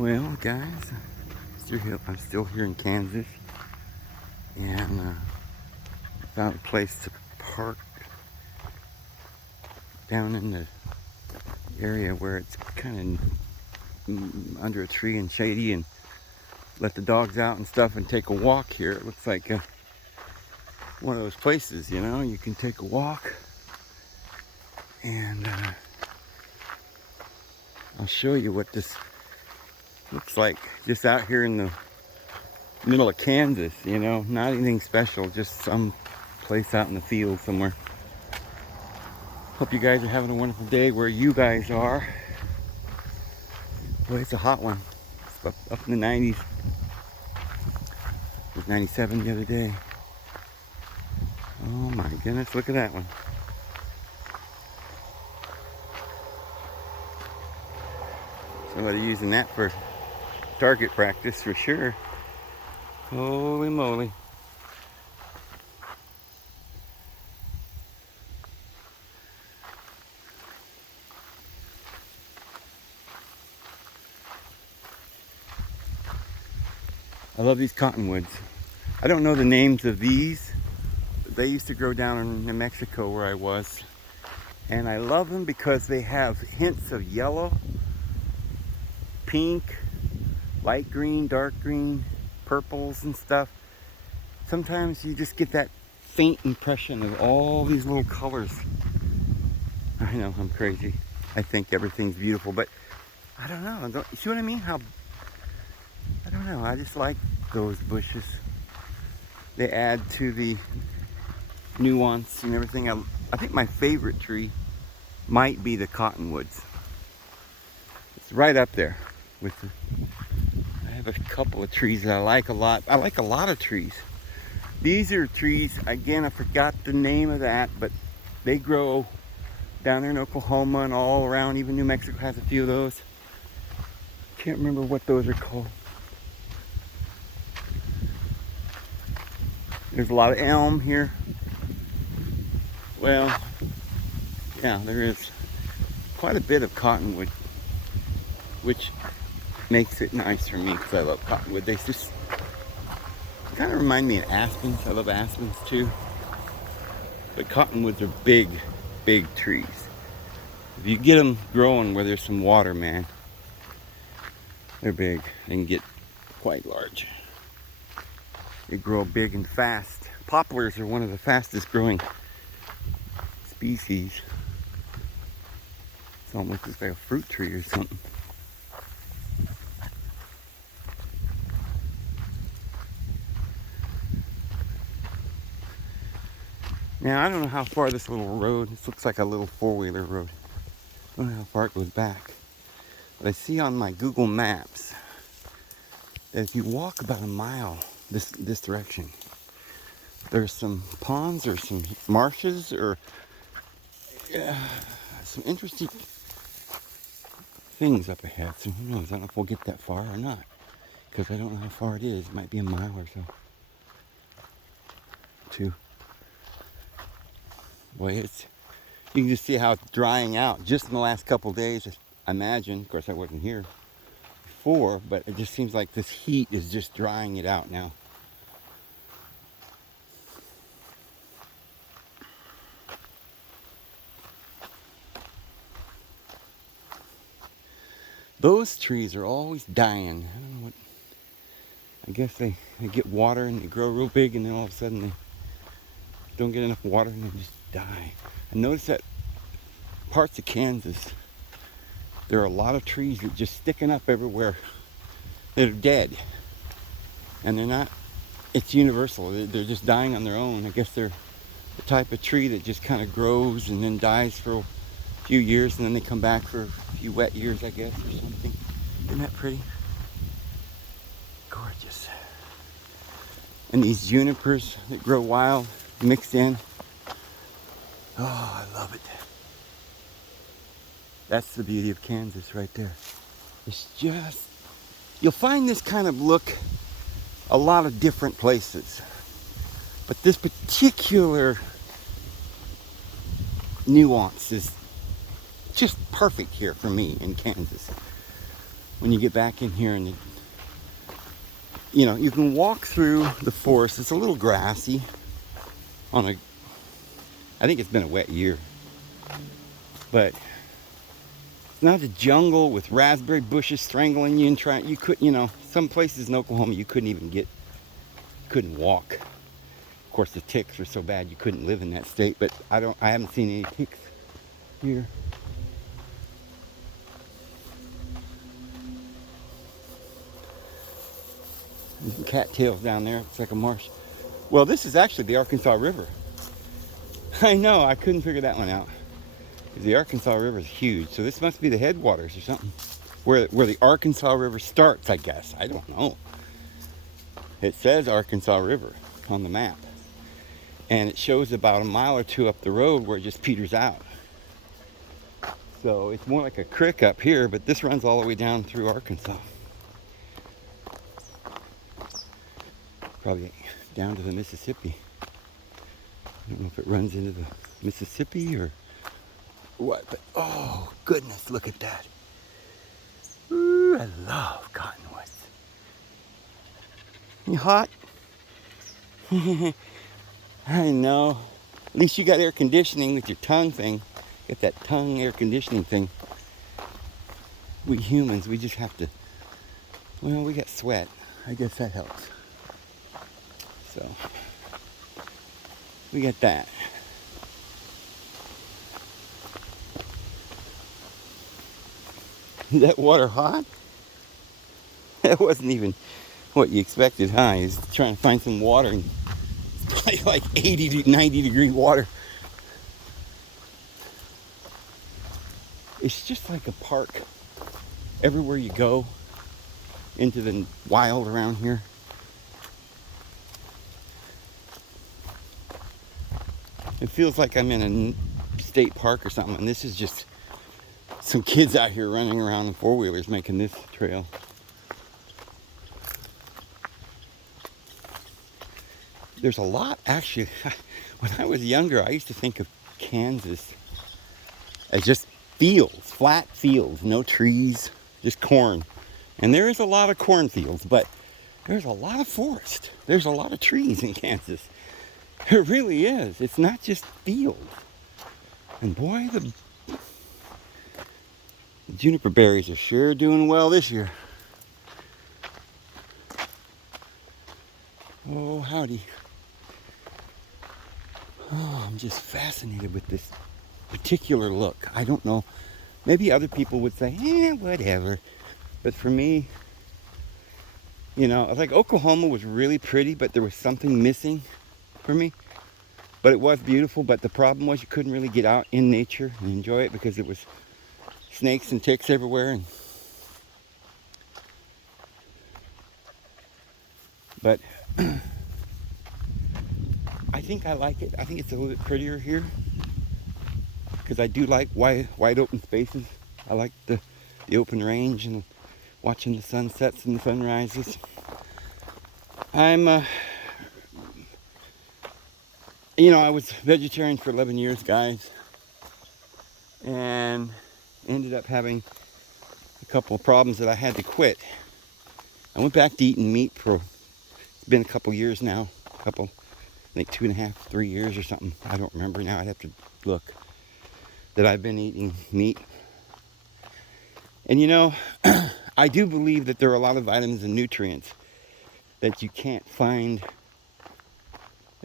Well, guys, I'm still here in Kansas, and found a place to park down in the area where it's kind of under a tree and shady, and let the dogs out and stuff and take a walk here. It looks like one of those places, you know, you can take a walk, and I'll show you what this looks like just out here in the middle of Kansas, you know, not anything special, just some place out in the field somewhere. Hope you guys are having a wonderful day where you guys are. Boy, it's a hot one. It's up in the 90s. It was 97 the other day. Oh my goodness, look at that one. Somebody using that for target practice for sure. Holy moly. I love these cottonwoods. I don't know the names of these. They used to grow down in New Mexico where I was. And I love them because they have hints of yellow, pink, light green, dark green, purples and stuff. Sometimes you just get that faint impression of all these little colors. I know, I'm crazy. I think everything's beautiful, but I don't know. You see what I mean? I don't know. I just like those bushes. They add to the nuance and everything. I think my favorite tree might be the cottonwoods. It's right up there with I have a couple of trees that I like a lot. I like a lot of trees. These are trees, again, I forgot the name of that, but they grow down there in Oklahoma and all around. Even New Mexico has a few of those. Can't remember what those are called. There's a lot of elm here. Well, yeah, there is quite a bit of cottonwood, which makes it nice for me because I love cottonwood. They just kind of remind me of aspens. I love aspens too. But cottonwoods are big, big trees. If you get them growing where there's some water, man, they're big. They can get quite large. They grow big and fast. Poplars are one of the fastest growing species. It's almost like a fruit tree or something. Now, I don't know how far this little road, this looks like a little four-wheeler road. I don't know how far it goes back. But I see on my Google Maps that if you walk about a mile this direction, there's some ponds or some marshes or some interesting things up ahead. So who knows? I don't know if we'll get that far or not, because I don't know how far it is. It might be a mile or so. Two. Boy, you can just see how it's drying out just in the last couple of days. I imagine, of course I wasn't here before, but it just seems like this heat is just drying it out now. Those trees are always dying. I don't know what. I guess they get water and they grow real big, and then all of a sudden they don't get enough water and they just die. I noticed that parts of Kansas, there are a lot of trees that just sticking up everywhere that are dead. And they're not, it's universal. They're just dying on their own. I guess they're the type of tree that just kind of grows and then dies for a few years, and then they come back for a few wet years, I guess, or something. Isn't that pretty? Gorgeous. And these junipers that grow wild, mixed in. Oh, I love it. That's the beauty of Kansas right there. It's just, you'll find this kind of look a lot of different places. But this particular nuance is just perfect here for me in Kansas. when you get back in here, and you know, you can walk through the forest. It's a little grassy on a, I think it's been a wet year, but it's not a jungle with raspberry bushes strangling you and trying, you couldn't, you know, some places in Oklahoma you couldn't even get, couldn't walk. Of course the ticks were so bad you couldn't live in that state, but I haven't seen any ticks here. There's some cattails down there. It's like a marsh. Well, this is actually the Arkansas River. I know, I couldn't figure that one out. The Arkansas River is huge, so this must be the headwaters or something. Where the Arkansas River starts, I guess. I don't know. It says Arkansas River on the map. And it shows about a mile or two up the road where it just peters out. So it's more like a creek up here, but this runs all the way down through Arkansas. Probably down to the Mississippi. I don't know if it runs into the Mississippi or what, but oh goodness, look at that. Ooh, I love cottonwoods. You hot? I know. At least you got air conditioning with your tongue thing. Got that tongue air conditioning thing. We humans, we just have to, well, we got sweat. I guess that helps. So, we got that. Is that water hot? That wasn't even what you expected, huh? He's trying to find some water, and it's probably like 80 to 90 degree water. It's just like a park. Everywhere you go into the wild around here. It feels like I'm in a state park or something, and this is just some kids out here running around in four-wheelers making this trail. There's a lot, actually. When I was younger, I used to think of Kansas as just fields, flat fields, no trees, just corn. And there is a lot of cornfields, but there's a lot of forest. There's a lot of trees in Kansas. It really is. It's not just fields. And boy, the juniper berries are sure doing well this year. Oh, howdy. Oh, I'm just fascinated with this particular look. I don't know. Maybe other people would say, whatever. But for me, you know, like Oklahoma was really pretty, but there was something missing for me. But it was beautiful, but the problem was you couldn't really get out in nature and enjoy it because it was snakes and ticks everywhere. But I think I like it. I think it's a little bit prettier here because I do like wide open spaces. I like the open range and watching the sunsets and the sunrises. I'm you know, I was vegetarian for 11 years, guys, and ended up having a couple of problems that I had to quit. I went back to eating meat for, it's been a couple years now, I think 2.5, 3 years or something. I don't remember now, I'd have to look, that I've been eating meat. And you know, I do believe that there are a lot of vitamins and nutrients that you can't find.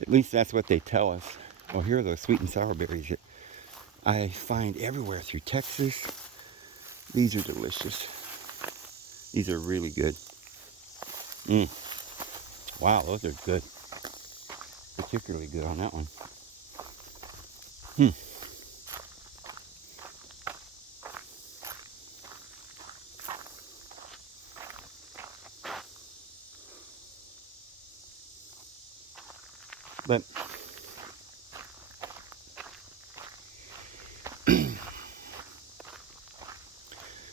At least that's what they tell us. Well, here are those sweet and sour berries that I find everywhere through Texas. These are delicious. These are really good. Wow, those are good. Particularly good on that one. But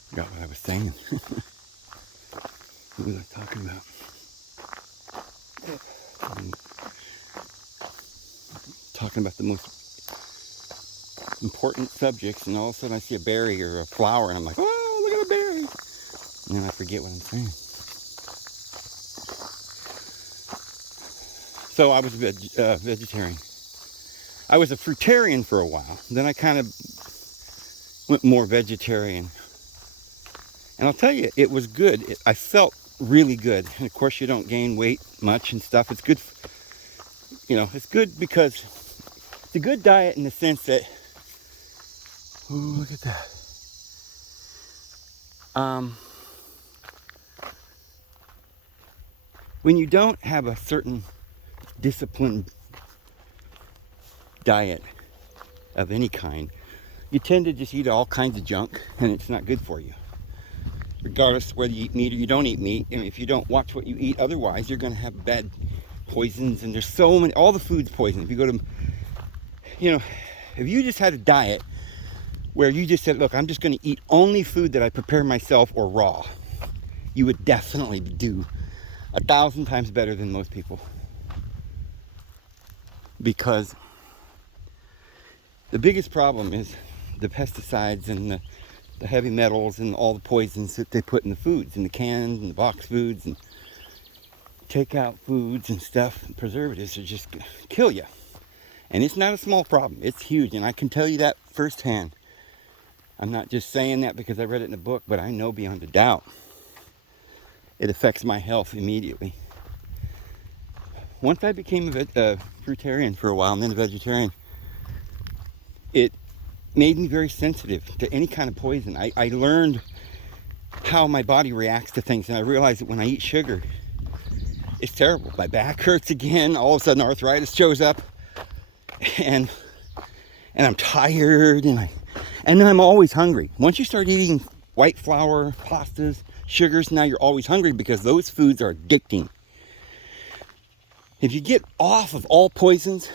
forgot what I was saying. What was I talking about? Talking about the most important subjects, and all of a sudden I see a berry or a flower, and I'm like, oh, look at a berry. And then I forget what I'm saying. So I was vegetarian. I was a fruitarian for a while. Then I kind of went more vegetarian. And I'll tell you, it was good. I felt really good. And of course, you don't gain weight much and stuff. It's good, you know, it's good because it's a good diet in the sense that, ooh, look at that. When you don't have a certain disciplined diet of any kind, you tend to just eat all kinds of junk, and it's not good for you. Regardless of whether you eat meat or you don't eat meat, and if you don't watch what you eat otherwise, you're going to have bad poisons, and there's so many, all the food's poison. If you go to, you know, if you just had a diet where you just said, look, I'm just going to eat only food that I prepare myself or raw, you would definitely do 1,000 times better than most people. Because the biggest problem is the pesticides and the heavy metals and all the poisons that they put in the foods, in the cans and the box foods and takeout foods and stuff. And preservatives are just gonna kill you. And it's not a small problem. It's huge. And I can tell you that firsthand. I'm not just saying that because I read it in a book, but I know beyond a doubt it affects my health immediately. Once I became a fruitarian for a while and then a vegetarian, it made me very sensitive to any kind of poison. I learned how my body reacts to things, and I realized that when I eat sugar, it's terrible. My back hurts again. All of a sudden, arthritis shows up, and I'm tired, and then I'm always hungry. Once you start eating white flour, pastas, sugars, now you're always hungry because those foods are addicting. If you get off of all poisons,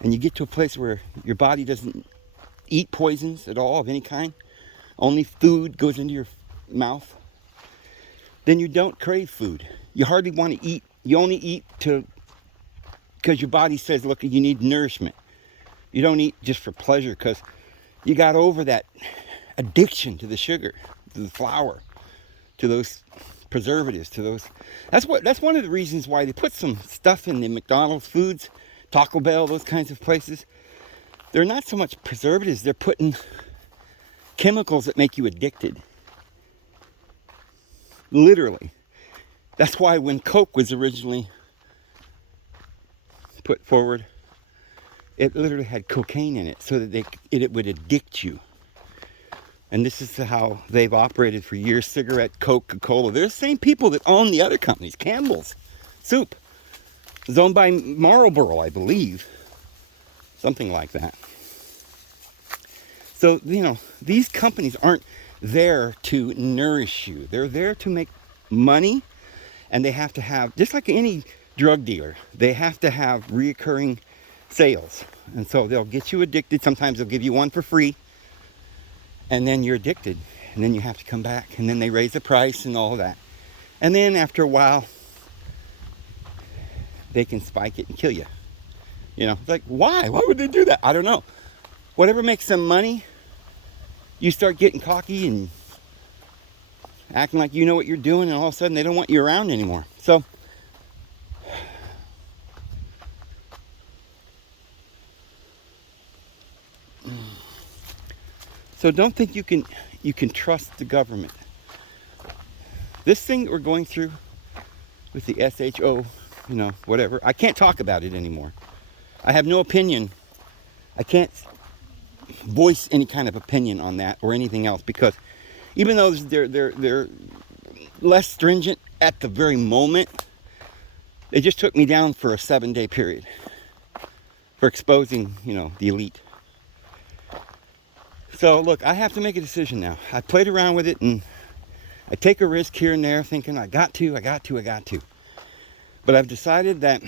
and you get to a place where your body doesn't eat poisons at all of any kind, only food goes into your mouth, then you don't crave food. You hardly want to eat. You only eat because your body says, look, you need nourishment. You don't eat just for pleasure because you got over that addiction to the sugar, to the flour, to those preservatives, to those. That's one of the reasons why they put some stuff in the McDonald's foods, Taco Bell, those kinds of places. They're not so much preservatives, they're putting chemicals that make you addicted. Literally. That's why when Coke was originally put forward, it literally had cocaine in it so that it would addict you. And this is how they've operated for years. Cigarette, Coca-Cola. They're the same people that own the other companies. Campbell's Soup is owned by Marlboro, I believe. Something like that. So, you know, these companies aren't there to nourish you. They're there to make money, and they have to have, just like any drug dealer, they have to have reoccurring sales. And so they'll get you addicted. Sometimes they'll give you one for free, and then you're addicted, and then you have to come back, and then they raise the price and all of that. And then after a while, they can spike it and kill you. You know, it's like, why? Why would they do that? I don't know. Whatever makes them money, you start getting cocky and acting like you know what you're doing, and all of a sudden they don't want you around anymore. So don't think you can trust the government. This thing that we're going through with the SHO, you know, whatever, I can't talk about it anymore. I have no opinion. I can't voice any kind of opinion on that or anything else, because even though they're less stringent at the very moment, they just took me down for a 7-day period for exposing, you know, the elite. So look, I have to make a decision now. I played around with it, and I take a risk here and there thinking I got to. But I've decided that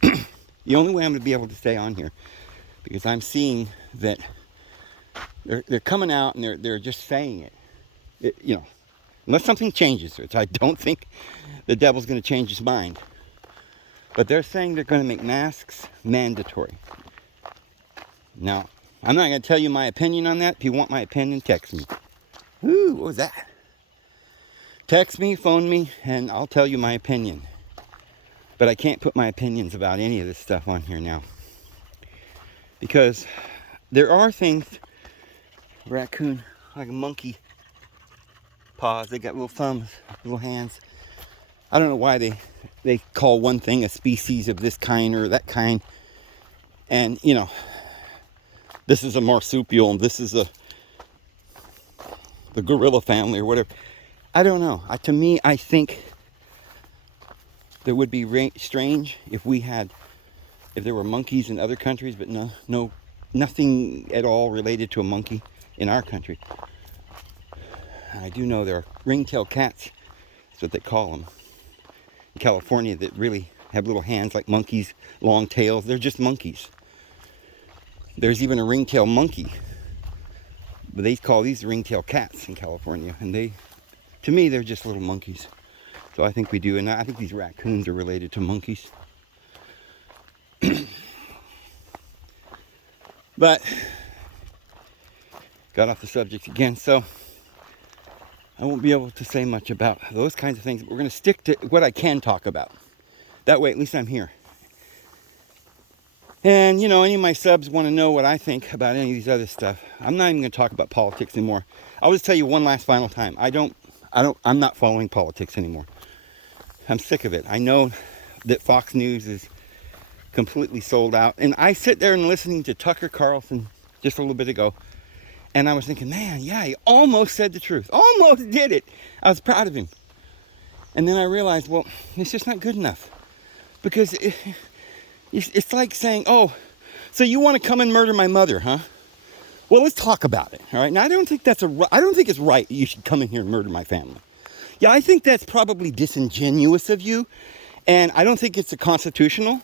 the only way I'm going to be able to stay on here, because I'm seeing that they're coming out and they're just saying it, you know, unless something changes, which I don't think the devil's going to change his mind. But they're saying they're going to make masks mandatory. Now, I'm not going to tell you my opinion on that. If you want my opinion, text me. Ooh, what was that? Text me, phone me, and I'll tell you my opinion. But I can't put my opinions about any of this stuff on here now. Because there are things, raccoon, like a monkey paws, they got little thumbs, little hands. I don't know why they call one thing a species of this kind or that kind. And, you know, this is a marsupial and this is the gorilla family or whatever. I don't know. To me, I think that would be strange if there were monkeys in other countries, but nothing at all related to a monkey in our country. I do know there are ringtail cats, that's what they call them, in California, that really have little hands like monkeys, long tails. They're just monkeys. There's even a ringtail monkey, but they call these ringtail cats in California, and to me, they're just little monkeys. So I think we do, and I think these raccoons are related to monkeys. But got off the subject again, so I won't be able to say much about those kinds of things. We're going to stick to what I can talk about. That way, at least I'm here. And, you know, any of my subs want to know what I think about any of these other stuff. I'm not even going to talk about politics anymore. I'll just tell you one last final time. I'm not following politics anymore. I'm sick of it. I know that Fox News is completely sold out. And I sit there and listening to Tucker Carlson just a little bit ago. And I was thinking, man, yeah, he almost said the truth. Almost did it. I was proud of him. And then I realized, well, it's just not good enough. Because it's like saying, oh, so you want to come and murder my mother, huh? Well, let's talk about it, all right? Now, I don't think it's right that you should come in here and murder my family. Yeah, I think that's probably disingenuous of you, and I don't think it's constitutional.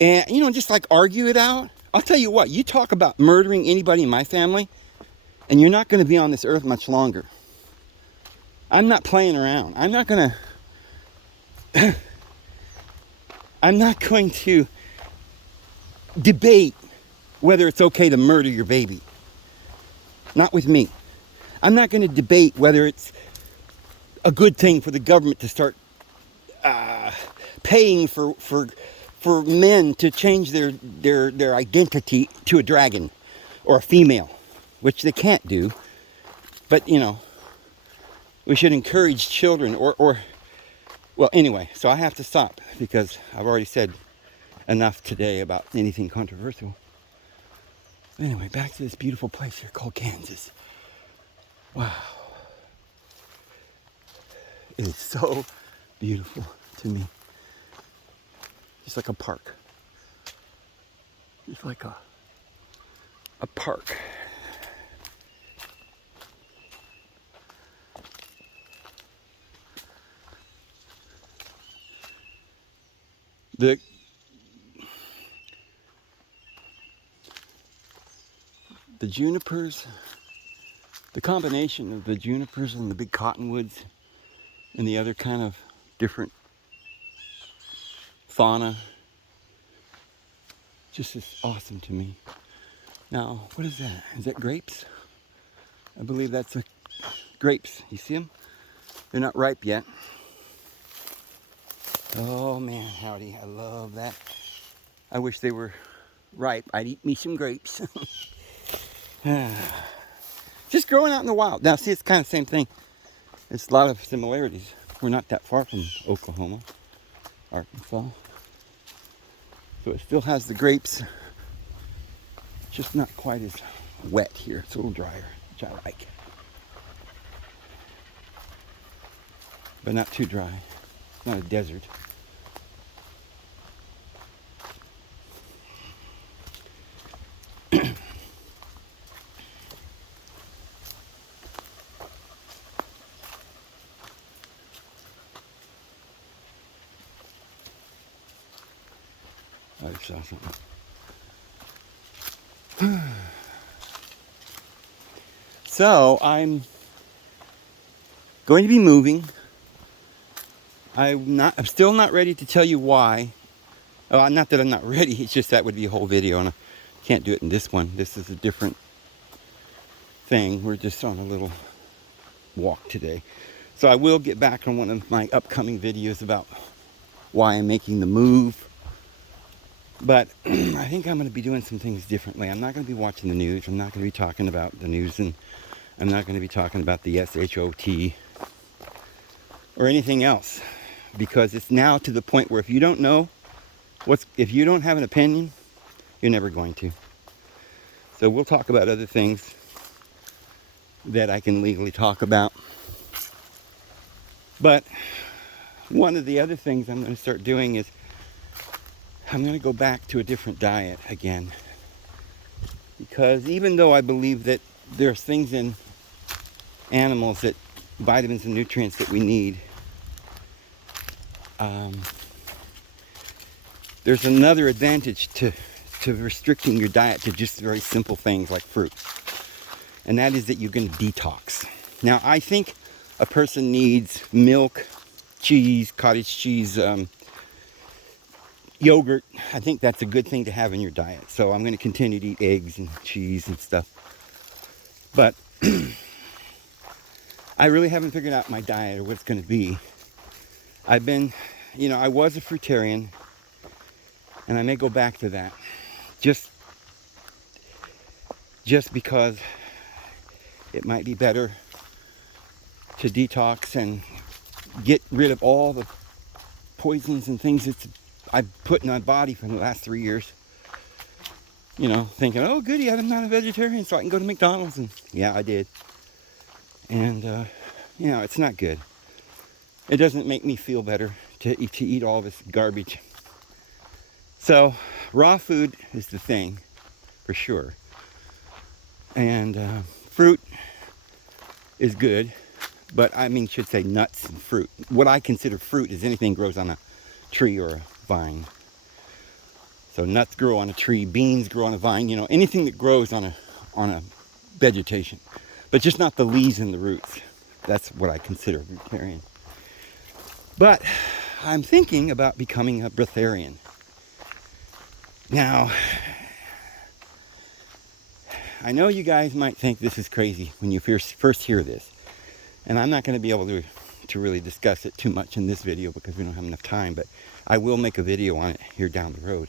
And, you know, just like argue it out. I'll tell you what, you talk about murdering anybody in my family, and you're not going to be on this earth much longer. I'm not playing around. I'm not going to debate whether it's okay to murder your baby. Not with me. I'm not going to debate whether it's a good thing for the government to start paying for men to change their identity to a dragon or a female, which they can't do. But, you know, we should encourage children well, anyway, so I have to stop because I've already said enough today about anything controversial. Anyway, back to this beautiful place here called Kansas. Wow. It is so beautiful to me. Just like a park. Just like a park. The junipers, the combination of the junipers and the big cottonwoods and the other kind of different fauna just is awesome to me. Now, what is that? Is that grapes? I believe that's grapes. You see them? They're not ripe yet. Oh man, howdy, I love that. I wish they were ripe. I'd eat me some grapes. Just growing out in the wild. Now, see, it's kind of the same thing. It's a lot of similarities. We're not that far from Oklahoma, Arkansas. So it still has the grapes. Just not quite as wet here. It's a little drier, which I like. But not too dry. It's not a desert. I saw something. So I'm going to be moving. I'm still not ready to tell you why. Not that I'm not ready. It's just that would be a whole video, and Can't do it in this one. This is a different thing. We're just on a little walk today. So I will get back on one of my upcoming videos about why I'm making the move. But I think I'm going to be doing some things differently. I'm not going to be watching the news. I'm not going to be talking about the news, and I'm not going to be talking about the SHOT or anything else, because it's now to the point where if you don't know if you don't have an opinion, you're never going to. So we'll talk about other things that I can legally talk about. But one of the other things I'm going to start doing is I'm going to go back to a different diet again. Because even though I believe that there's things in animals, that vitamins and nutrients that we need, there's another advantage to restricting your diet to just very simple things like fruit. And that is that you can detox. Now, I think a person needs milk, cheese, cottage cheese, yogurt. I think that's a good thing to have in your diet. So I'm going to continue to eat eggs and cheese and stuff. But I really haven't figured out my diet or what it's going to be. I've been, I was a fruitarian, and I may go back to that. Just because it might be better to detox and get rid of all the poisons and things that I've put in my body for the last 3 years. Thinking, oh goody, I'm not a vegetarian, so I can go to McDonald's. And yeah, I did. And, it's not good. It doesn't make me feel better to eat all this garbage. So, raw food is the thing, for sure. And fruit is good, but should say nuts and fruit. What I consider fruit is anything grows on a tree or a vine. So nuts grow on a tree, beans grow on a vine, anything that grows on a vegetation, but just not the leaves and the roots. That's what I consider vegetarian. But I'm thinking about becoming a breatharian. Now, I know you guys might think this is crazy when you first hear this, and I'm not going to be able to really discuss it too much in this video because we don't have enough time, but I will make a video on it here down the road.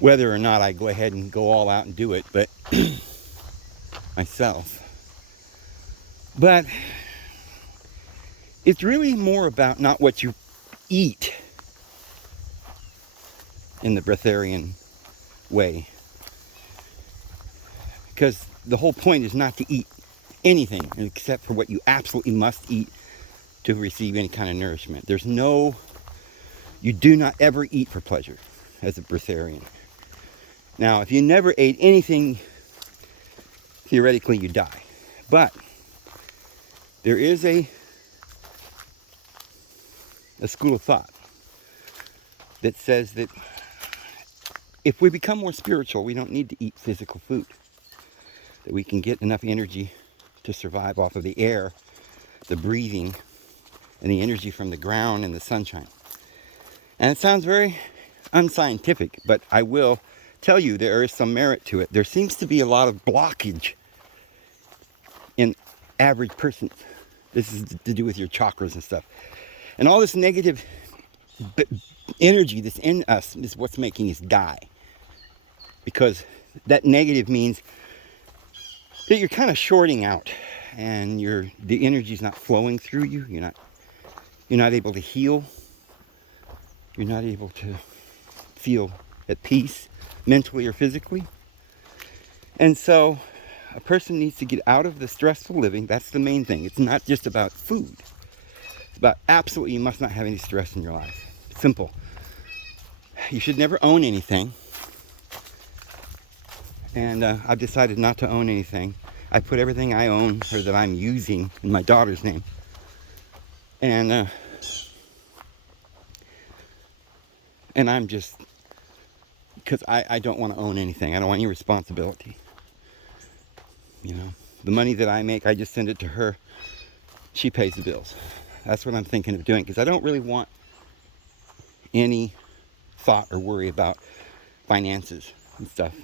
Whether or not I go ahead and go all out and do it, but myself. But it's really more about not what you eat in the breatharian way. Because the whole point is not to eat anything except for what you absolutely must eat to receive any kind of nourishment. You do not ever eat for pleasure as a breatharian. Now, if you never ate anything, theoretically you die. But there is a school of thought that says that if we become more spiritual, we don't need to eat physical food. That we can get enough energy to survive off of the air, the breathing, and the energy from the ground and the sunshine. And it sounds very unscientific, but I will tell you there is some merit to it. There seems to be a lot of blockage in average persons. This is to do with your chakras and stuff. And all this negative energy that's in us is what's making us die. Because that negative means that you're kind of shorting out, and the energy's not flowing through you. You're not able to heal. You're not able to feel at peace, mentally or physically. And so a person needs to get out of the stressful living. That's the main thing. It's not just about food. It's about absolutely you must not have any stress in your life. Simple. You should never own anything. And I've decided not to own anything. I put everything I own or that I'm using in my daughter's name. And I'm just, because I don't want to own anything. I don't want any responsibility. The money that I make, I just send it to her. She pays the bills. That's what I'm thinking of doing, because I don't really want any thought or worry about finances and stuff.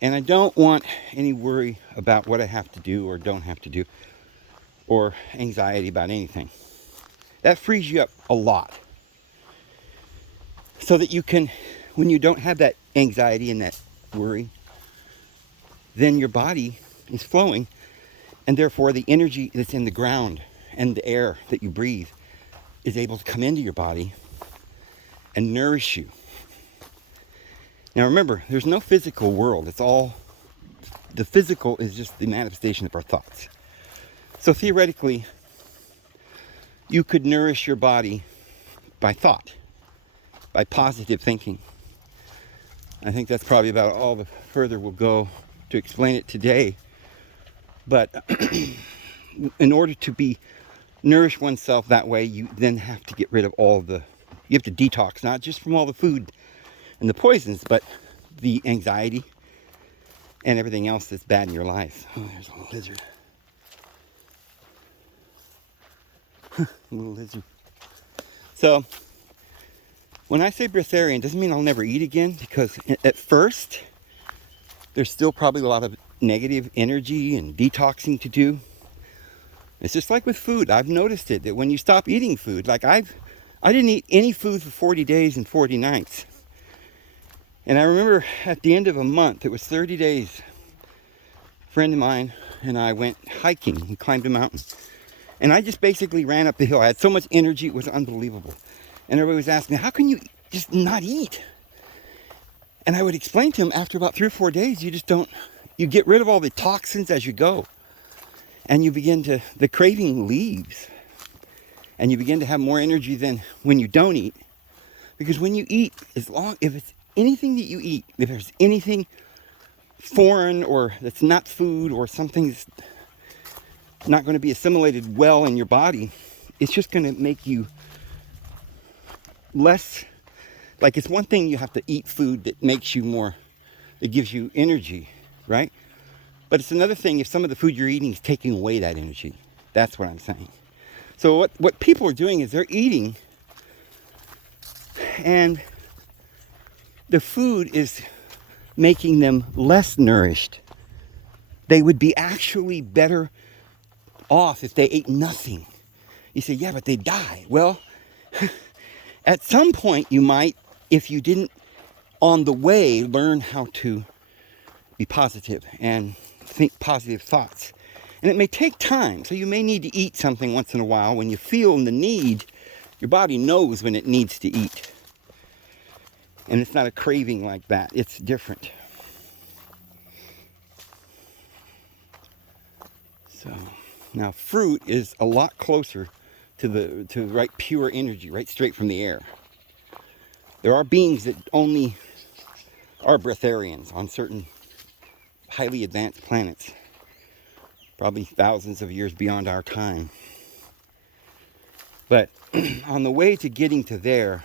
And I don't want any worry about what I have to do or don't have to do, or anxiety about anything. That frees you up a lot. So that you can, when you don't have that anxiety and that worry, then your body is flowing, and therefore the energy that's in the ground and the air that you breathe is able to come into your body and nourish you. Now remember, there's no physical world. It's all, the physical is just the manifestation of our thoughts. So theoretically, you could nourish your body by thought, by positive thinking. I think that's probably about all the further we'll go to explain it today. But in order to be nourish oneself that way, you then have to get rid of all the, you have to detox, not just from all the food and the poisons, but the anxiety and everything else that's bad in your life. Oh, there's a little lizard. A little lizard. So, when I say breatharian, doesn't mean I'll never eat again, because at first, there's still probably a lot of negative energy and detoxing to do. It's just like with food. I've noticed it, that when you stop eating food, like I didn't eat any food for 40 days and 40 nights. And I remember at the end of a month, it was 30 days, a friend of mine and I went hiking. We climbed a mountain. And I just basically ran up the hill. I had so much energy, it was unbelievable. And everybody was asking me, how can you just not eat? And I would explain to them, after about 3 or 4 days, you just don't, you get rid of all the toxins as you go. And you begin to, the craving leaves. And you begin to have more energy than when you don't eat. Because when you eat, if it's anything that you eat, if there's anything foreign or that's not food or something that's not going to be assimilated well in your body, it's just going to make you less, like it's one thing you have to eat food that makes you more, that gives you energy, right? But it's another thing if some of the food you're eating is taking away that energy. That's what I'm saying. So what people are doing is they're eating, and the food is making them less nourished. They would be actually better off if they ate nothing. You say, yeah, but they die. Well, at some point you might, if you didn't on the way learn how to be positive and think positive thoughts. And it may take time, so you may need to eat something once in a while. When you feel the need, your body knows when it needs to eat. And it's not a craving like that, it's different. So, now fruit is a lot closer to right pure energy, right straight from the air. There are beings that only are breatharians on certain highly advanced planets, probably thousands of years beyond our time. But on the way to getting to there,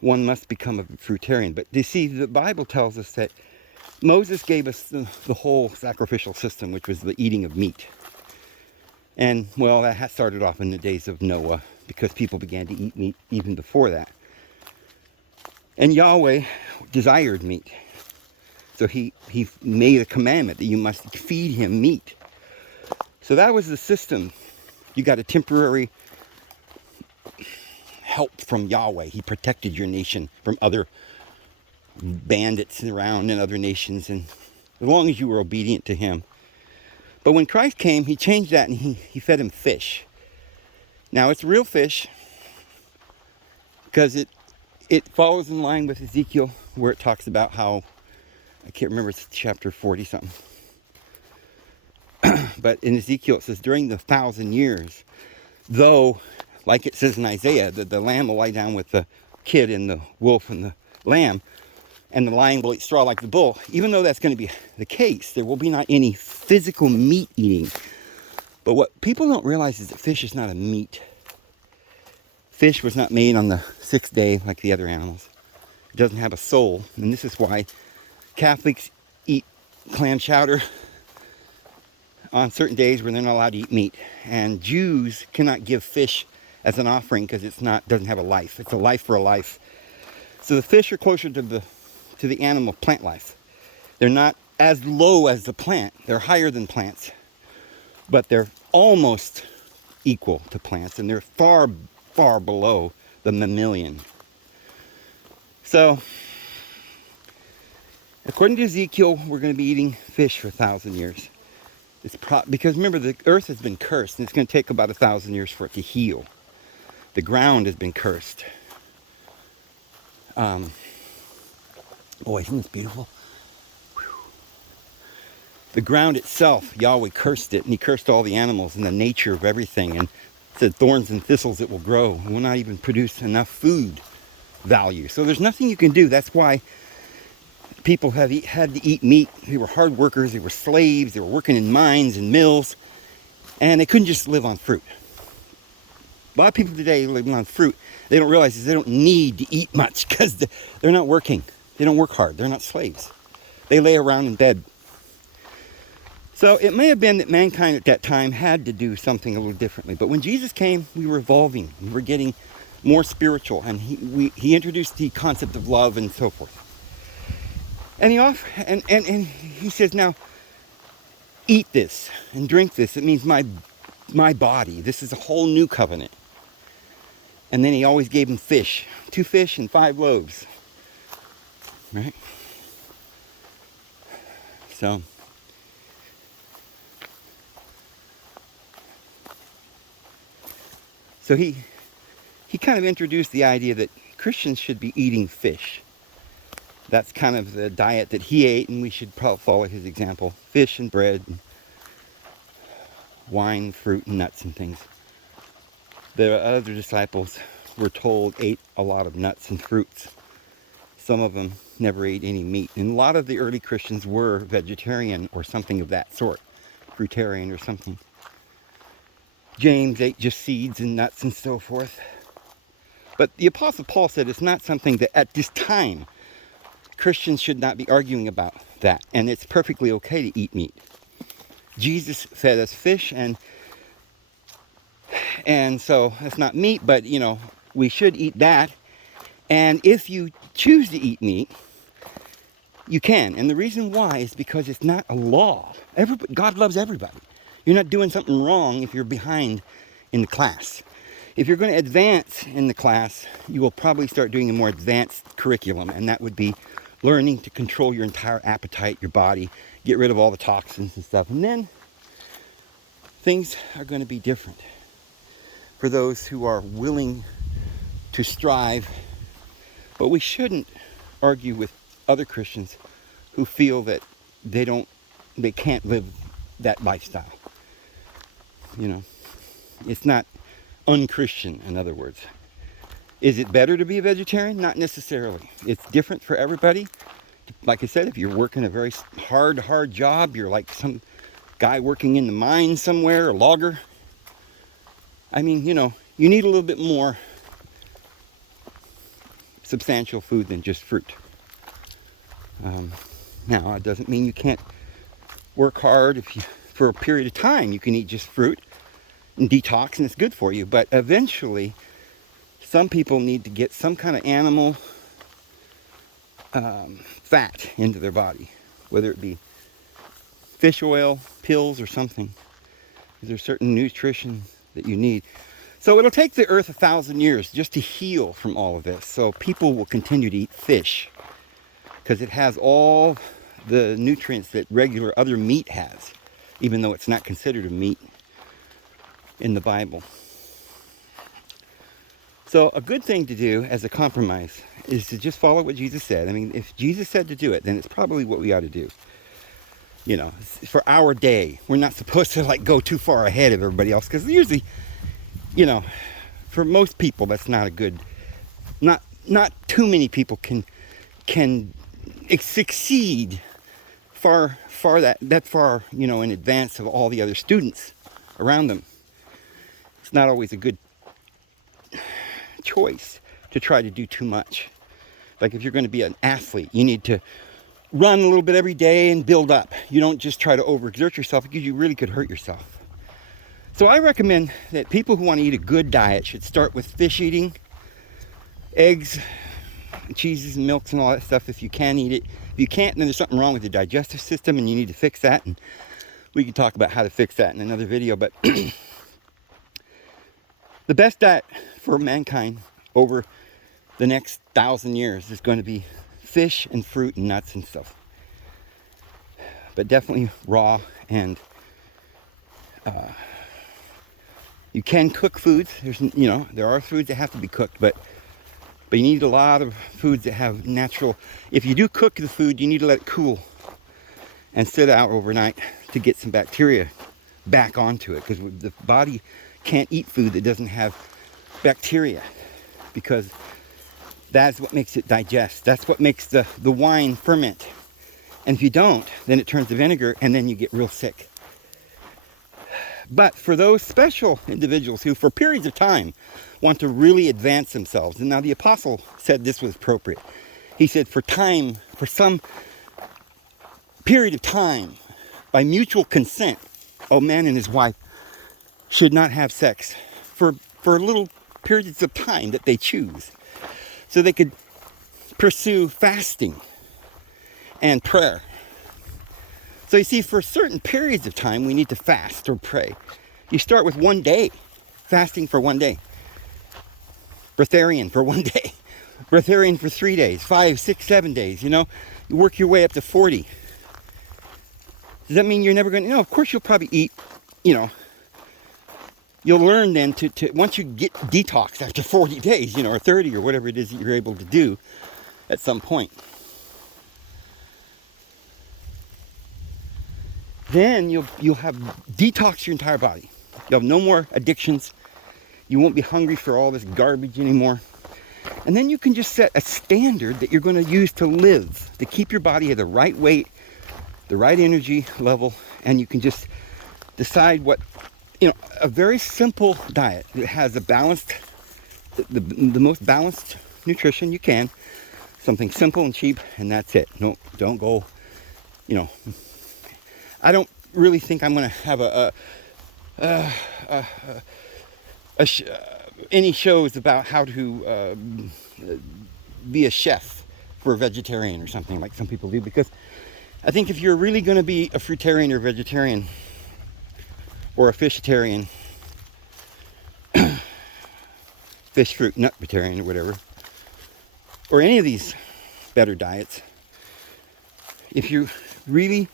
one must become a fruitarian. But you see, the Bible tells us that Moses gave us the whole sacrificial system, which was the eating of meat. And, well, that started off in the days of Noah, because people began to eat meat even before that. And Yahweh desired meat. So he made a commandment that you must feed him meat. So that was the system. You got a temporary help from Yahweh. He protected your nation from other bandits around and other nations, and as long as you were obedient to him. But when Christ came, he changed that, and he fed him fish. Now it's real fish, because it follows in line with Ezekiel, where it talks about how, I can't remember, it's chapter 40 something. But in Ezekiel it says, during the 1,000 years, though, like it says in Isaiah, that the lamb will lie down with the kid and the wolf and the lamb, and the lion will eat straw like the bull. Even though that's going to be the case, there will be not any physical meat eating. But what people don't realize is that fish is not a meat. Fish was not made on the 6th day like the other animals. It doesn't have a soul, and this is why Catholics eat clam chowder on certain days when they're not allowed to eat meat. And Jews cannot give fish as an offering because doesn't have a life. It's a life for a life. So the fish are closer to the animal plant life. They're not as low as the plant. They're higher than plants, but they're almost equal to plants, and they're far, far below the mammalian. So, according to Ezekiel, we're going to be eating fish for 1,000 years. Because remember, the earth has been cursed, and it's going to take about 1,000 years for it to heal. The ground has been cursed. Boy, isn't this beautiful? The ground itself, Yahweh cursed it, and he cursed all the animals and the nature of everything, and said thorns and thistles it will grow. It will not even produce enough food value. So there's nothing you can do. That's why people had to eat meat. They were hard workers, they were slaves, they were working in mines and mills, and they couldn't just live on fruit. A lot of people today living on fruit, they don't realize they don't need to eat much because they're not working. They don't work hard. They're not slaves. They lay around in bed. So it may have been that mankind at that time had to do something a little differently. But when Jesus came, we were evolving. We were getting more spiritual. And he introduced the concept of love and so forth. And he says, now, eat this and drink this. It means my body. This is a whole new covenant. And then he always gave them fish. 2 fish and 5 loaves. Right? So he kind of introduced the idea that Christians should be eating fish. That's kind of the diet that he ate, and we should probably follow his example. Fish and bread, and wine, fruit, and nuts and things. The other disciples, we're told, ate a lot of nuts and fruits. Some of them never ate any meat. And a lot of the early Christians were vegetarian or something of that sort. Breatharian or something. James ate just seeds and nuts and so forth. But the Apostle Paul said it's not something that at this time Christians should not be arguing about that. And it's perfectly okay to eat meat. Jesus fed us fish, and so it's not meat, but we should eat that. And if you choose to eat meat, you can. And the reason why is because it's not a law. God loves everybody. You're not doing something wrong if you're behind in the class. If you're going to advance in the class, you will probably start doing a more advanced curriculum, and that would be learning to control your entire appetite, your body, get rid of all the toxins and stuff. And then things are going to be different for those who are willing to strive. But we shouldn't argue with other Christians who feel that they can't live that lifestyle. It's not unchristian, in other words. Is it better to be a vegetarian? Not necessarily. It's different for everybody. Like I said, if you're working a very hard job, you're like some guy working in the mine somewhere, a logger. I mean, you need a little bit more substantial food than just fruit. Now, it doesn't mean you can't work hard. For a period of time, you can eat just fruit and detox, and it's good for you. But eventually, some people need to get some kind of animal fat into their body, whether it be fish oil, pills, or something. There's certain nutrition that you need. So it'll take the earth 1,000 years just to heal from all of this. So people will continue to eat fish because it has all the nutrients that regular other meat has, even though it's not considered a meat in the Bible. So a good thing to do as a compromise is to just follow what Jesus said. I mean, if Jesus said to do it, then it's probably what we ought to do. For our day, we're not supposed to go too far ahead of everybody else, because usually, for most people, that's not a good. Not too many people can succeed far that far, in advance of all the other students around them. It's not always a good choice to try to do too much. Like if you're going to be an athlete, you need to run a little bit every day and build up. You don't just try to overexert yourself, because you really could hurt yourself. So I recommend that people who want to eat a good diet should start with fish eating, eggs, cheeses and milks and all that stuff if you can eat it. If you can't, then there's something wrong with your digestive system and you need to fix that. And we can talk about how to fix that in another video. But the best diet for mankind over the next 1,000 years is going to be fish and fruit and nuts and stuff. But definitely raw, and you can cook foods. There's, you know, there are foods that have to be cooked, but you need a lot of foods that have natural. If you do cook the food, you need to let it cool and sit out overnight to get some bacteria back onto it, because the body can't eat food that doesn't have bacteria, because that's what makes it digest. That's what makes the wine ferment. And if you don't, then it turns to vinegar, and then you get real sick. But for those special individuals who, for periods of time, want to really advance themselves, and now the apostle said this was appropriate. He said, for time, for some period of time, by mutual consent, a man and his wife should not have sex for little periods of time that they choose, so they could pursue fasting and prayer. So you see, for certain periods of time, we need to fast or pray. You start with 1 day, fasting for 1 day. Breatharian for 1 day. Breatharian for 3 days, 5, 6, 7 days, you know. You work your way up to 40. Does that mean you're never going to, of course you'll probably eat, you'll learn then to once you get detox after 40 days, or 30 or whatever it is that you're able to do at some point. Then you'll have detoxed your entire body. You'll have no more addictions. You won't be hungry for all this garbage anymore. And then you can just set a standard that you're going to use to live, to keep your body at the right weight, the right energy level, and you can just decide what, a very simple diet that has a balanced, the most balanced nutrition you can, something simple and cheap, and that's it. No, don't go, I don't really think I'm going to have any shows about how to be a chef for a vegetarian or something like some people do, because I think if you're really going to be a fruitarian or vegetarian or a fishitarian, fish, fruit, nutritarian or whatever, or any of these better diets, if you're really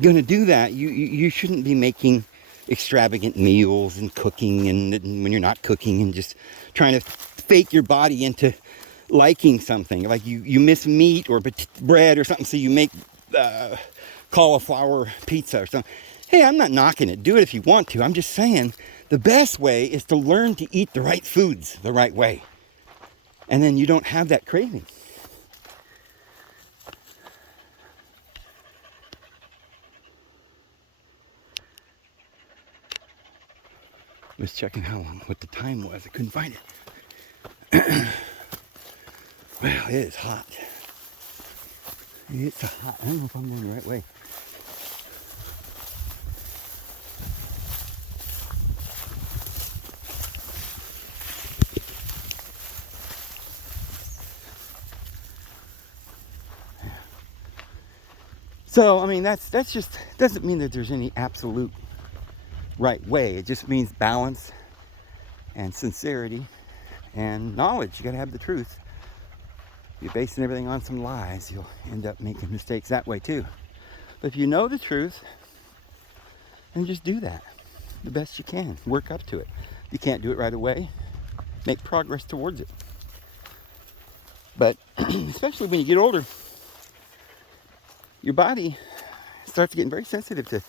going to do that, you shouldn't be making extravagant meals and cooking, and when you're not cooking, and just trying to fake your body into liking something. Like you miss meat or bread or something, so you make cauliflower pizza or something. Hey, I'm not knocking it. Do it if you want to. I'm just saying the best way is to learn to eat the right foods the right way, and then you don't have that craving. I was checking what the time was. I couldn't find it. Well, it is hot. It's hot. I don't know if I'm going the right way. So, I mean, that's just, doesn't mean that there's any absolute right way. It just means balance and sincerity and knowledge. You got to have the truth. If you're basing everything on some lies, you'll end up making mistakes that way too. But if you know the truth, then just do that the best you can. Work up to it. You can't do it right away. Make progress towards it. But especially when you get older, your body starts getting very sensitive to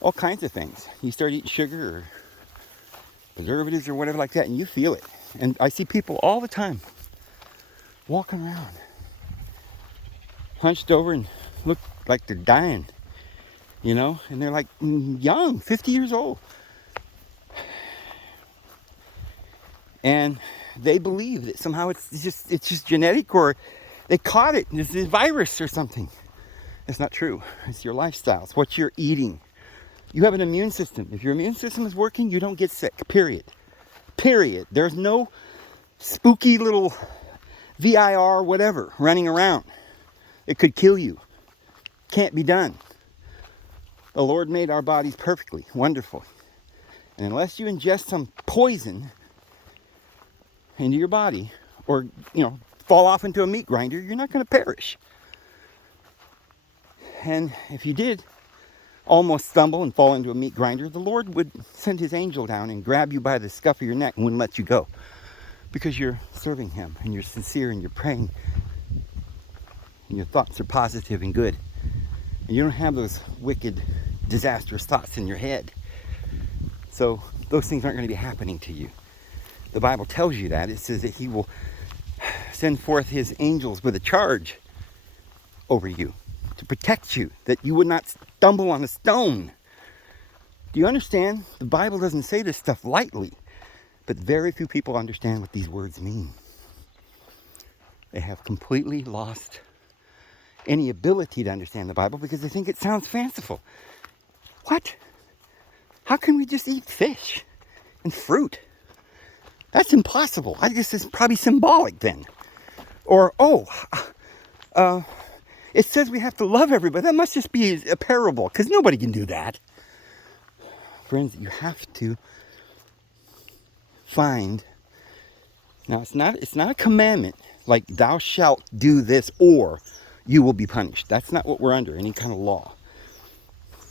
all kinds of things. You start eating sugar or preservatives or whatever like that, and you feel it. And I see people all the time walking around hunched over and look like they're dying, and they're like young, 50 years old. And they believe that somehow it's just genetic, or they caught it, it's a virus or something. It's not true. It's your lifestyle. It's what you're eating. You have an immune system. If your immune system is working, you don't get sick, period. Period. There's no spooky little VIR whatever running around. It could kill you. Can't be done. The Lord made our bodies perfectly, wonderful. And unless you ingest some poison into your body, or, fall off into a meat grinder, you're not going to perish. And if you did almost stumble and fall into a meat grinder, the Lord would send his angel down and grab you by the scuff of your neck and wouldn't let you go. Because you're serving him, and you're sincere, and you're praying, and your thoughts are positive and good. And you don't have those wicked, disastrous thoughts in your head. So those things aren't going to be happening to you. The Bible tells you that. It says that he will send forth his angels with a charge over you to protect you, that you would not stumble on a stone. Do you understand? The Bible doesn't say this stuff lightly, but very few people understand what these words mean. They have completely lost any ability to understand the Bible because they think it sounds fanciful. What? How can we just eat fish and fruit? That's impossible. I guess it's probably symbolic then. Or, it says we have to love everybody. That must just be a parable, because nobody can do that. Friends, you have to find. Now, it's not a commandment like thou shalt do this or you will be punished. That's not what we're under, any kind of law.